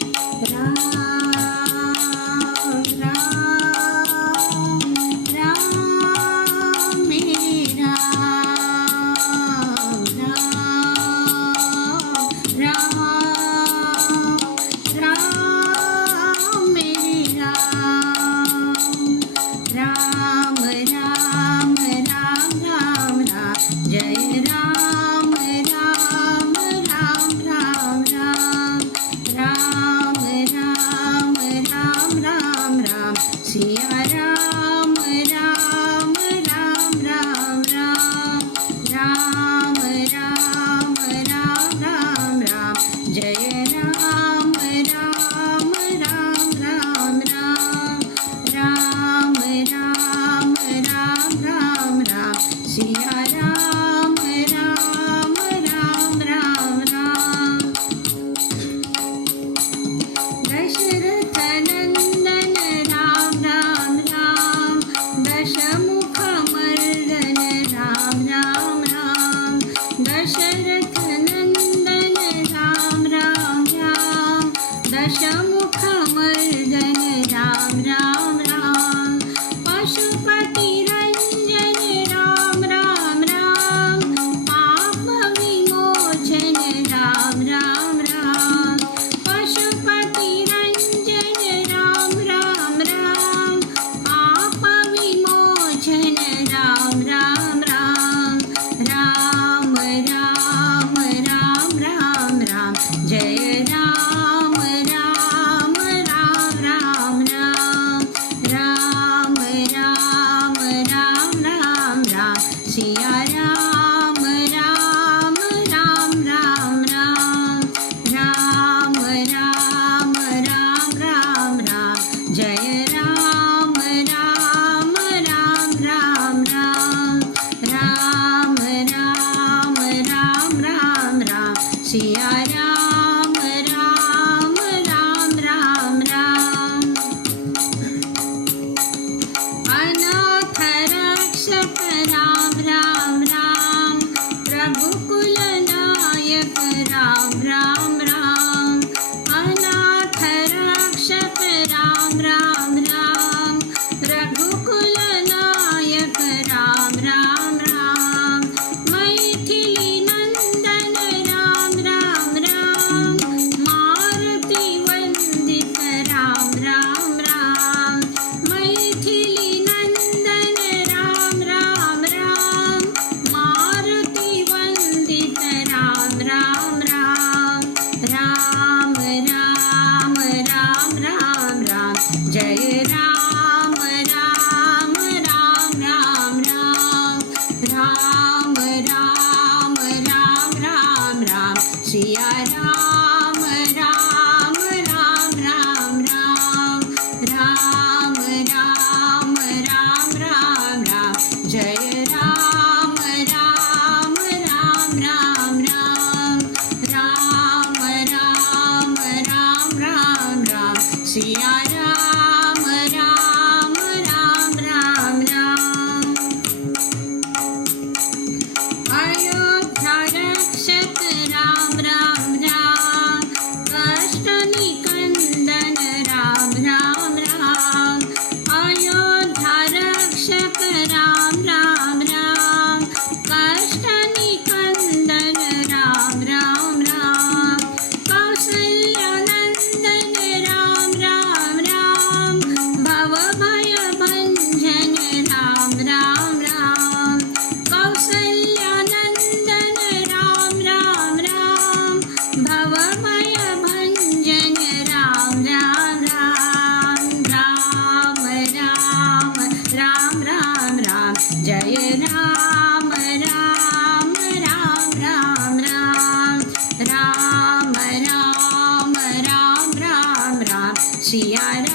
짜란 See, I 西安。